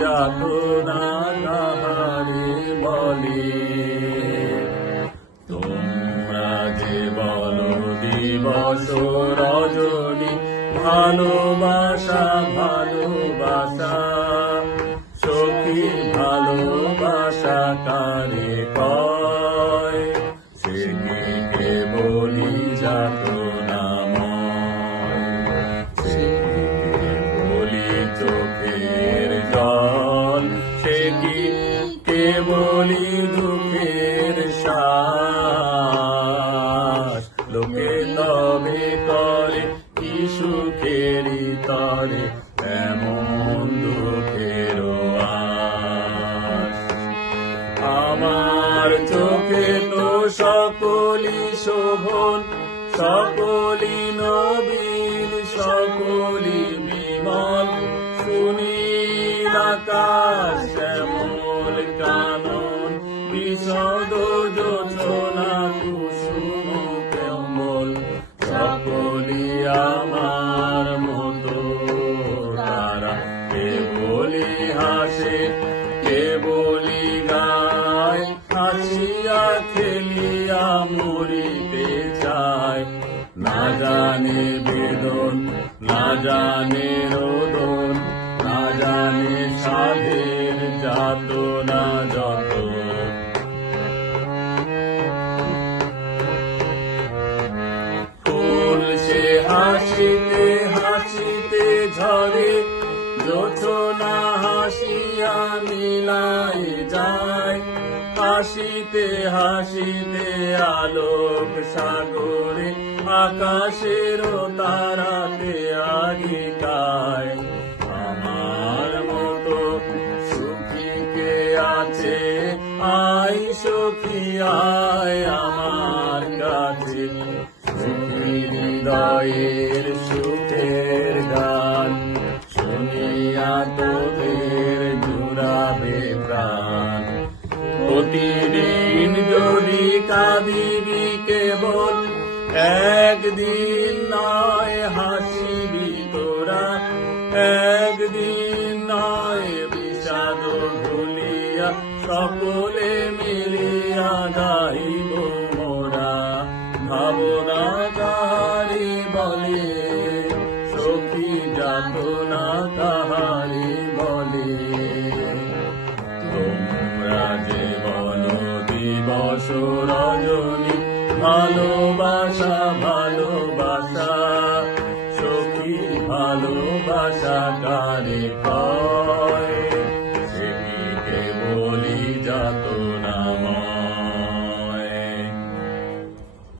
যাতনা কাহারে বলে। তোমরা যে বলো দিবস রজনী, ভালোবাসা ভালোবাসা, সখী ভালোবাসা কারে কয়, সে কি বলি যাতনাময়, সে কি বলি চোখের জল, সে কি বলি দুঃখের শ্বাস। লোকে তবে করে কি সুখেরই তরে এমন দুঃখের আশ। আমার চোখে তো সকলি শোভন, সকলি নবীন, সকলি বিমল, সুনীল আকাশ শ্যামল কানন, বিশদ যোজনা কুসুম কমল, সকলি আমার মতো তারা। কে বলি হাসে, কে বলি গায়, হাসিয়া খেলিয়া মরিতে চায়। না জানে বেদন, না জানে রোদন, না জানে সাধের যাতনা যত। ফুল সে হাসিতে হাসিতে ঝরে, জোছনা হাসিয়া মিলাই যায়। হাসিতে হাসিতে আলোক সাগরে, আকাশের তারাতে আগিকায়। আমার মতো সুখী কে আছে, আই সখী আয় আমার কাছে। সুখী হৃদয়ের সুখের গান, শুনিয়া তোদের জুড়াবে প্রাণ। প্রতিদিন যদি কাঁদিবি কেবল, একদিন নয় হাসিবি তোরা, একদিন নয় বিষাদ ভুলিয়া, সকলে মিলিয়া গাইব মোরা। ভাবনা কাহারি বলে, সখী যাতনা কাহারি বলে। তোমরা যে বলো দিবস রজনী, ভালোবাসা ভালোবাসা, সখী ভালোবাসা কারে কয়।